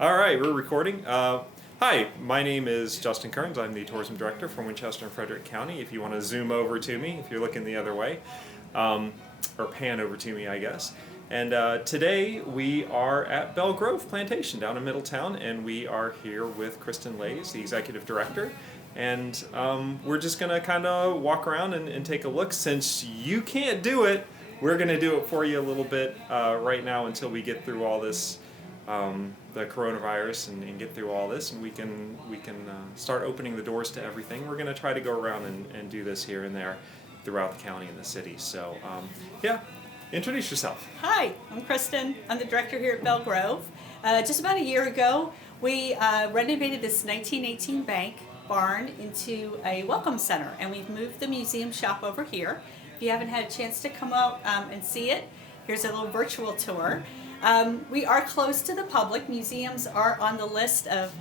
All right, we're recording. Hi, my name is Justin Kearns. I'm the Tourism Director for Winchester and Frederick County. If you want to zoom over to me, if you're looking the other way, or pan over to me, I guess. And today we are at Belle Grove Plantation down in Middletown, and we are here with Kristen Laise, the Executive Director. And we're just going to kind of walk around and take a look. Since you can't do it, we're going to do it for you a little bit right now until we get through all this, the coronavirus, and get through all this, and we can start opening the doors to everything. We're going to try to go around and do this here and there throughout the county and the city. So, yeah, introduce yourself. Hi, I'm Kristen. I'm the director here at Belle Grove. Just about a year ago, we renovated this 1918 bank barn into a welcome center, and we've moved the museum shop over here. If you haven't had a chance to come out and see it, here's a little virtual tour. We are closed to the public. Museums are on the list of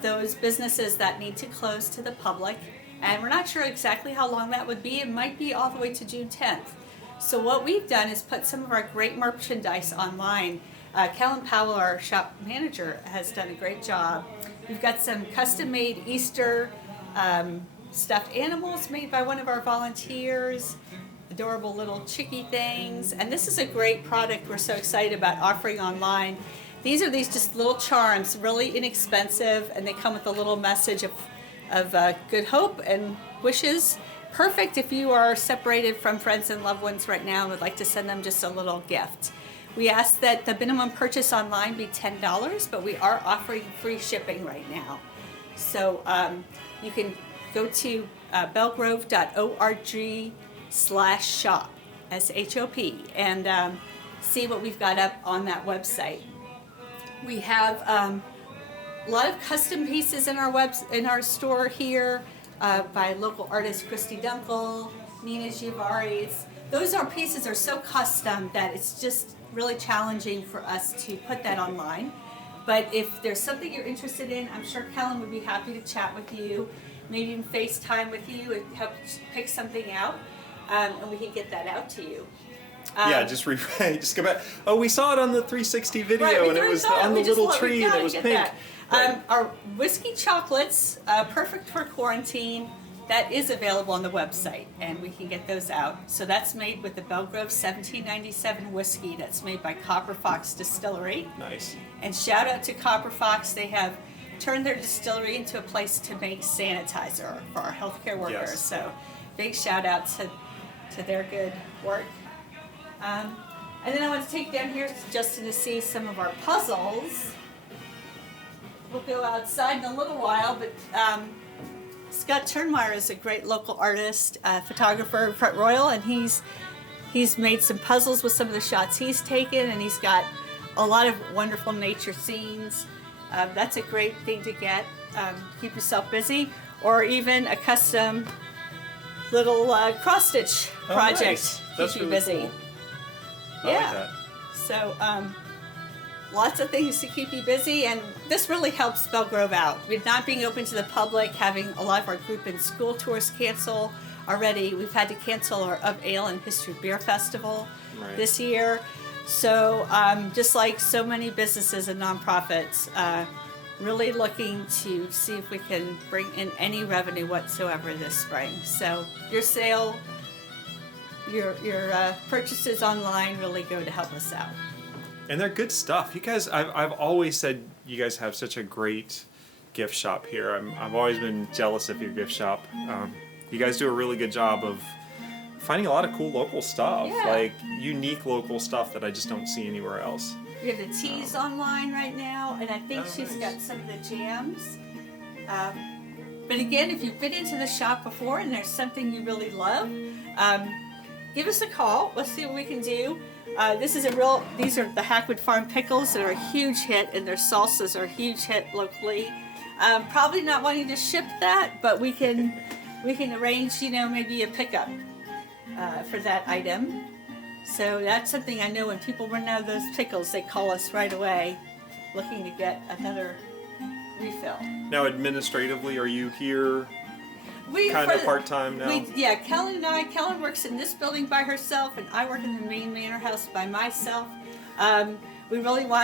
those businesses that need to close to the public, and we're not sure exactly how long that would be. It might be all the way to June 10th. So what we've done is put some of our great merchandise online. Kellen Powell, our shop manager, has done a great job. We've got some custom-made Easter stuffed animals made by one of our volunteers, adorable little chickie things, and this is a great product we're so excited about offering online. These are just little charms, really inexpensive, and they come with a little message of good hope and wishes. Perfect if you are separated from friends and loved ones right now and would like to send them just a little gift. We ask that the minimum purchase online be $10, but we are offering free shipping right now. So you can go to bellegrove.org/shop, S-H-O-P, and see what we've got up on that website. We have a lot of custom pieces in our store here by local artist Christy Dunkel, Nina Giavares. Those pieces are so custom that it's just really challenging for us to put that online. But if there's something you're interested in, I'm sure Kellen would be happy to chat with you, maybe even FaceTime with you and help pick something out, and we can get that out to you. Yeah, just go back. Oh, we saw it on the 360 video, right, and it was on the little tree that was pink. Right. Our whiskey chocolates, perfect for quarantine, that is available on the website, and we can get those out. So that's made with the Belle Grove 1797 whiskey that's made by Copper Fox Distillery. Nice. And shout out to Copper Fox. They have turned their distillery into a place to make sanitizer for our healthcare workers. Yes. So big shout out to their good work. And then I want to take down here just to see some of our puzzles. We'll go outside in a little while, but Scott Turnmeyer is a great local artist, photographer in Front Royal, and he's made some puzzles with some of the shots he's taken, and he's got a lot of wonderful nature scenes. That's a great thing to get. Keep yourself busy, or even a custom little cross-stitch project. Nice. That's keep you really busy. Cool. Yeah. I like that. So lots of things to keep you busy, and this really helps Belle Grove out. With not being open to the public, having a lot of our group and school tours cancel already. We've had to cancel our Of Ale and History Beer Festival this year. So just like so many businesses and nonprofits, really looking to see if we can bring in any revenue whatsoever this spring. So your sale, your purchases online really go to help us out. And they're good stuff. You guys, I've always said you guys have such a great gift shop here. I've always been jealous of your gift shop. You guys do a really good job of finding a lot of cool local stuff, like unique local stuff that I just don't see anywhere else. We have the teas online right now, and I think she's got some of the jams. But again, if you've been into the shop before and there's something you really love, give us a call. Let's see what we can do. These are the Hackwood Farm pickles that are a huge hit, and their salsas are a huge hit locally. Probably not wanting to ship that, but we can arrange, maybe a pickup for that item. So that's something I know when people run out of those pickles, they call us right away looking to get another refill. Now, administratively, are you here kind of part-time now? Kellen works in this building by herself, and I work in the main manor house by myself. We really want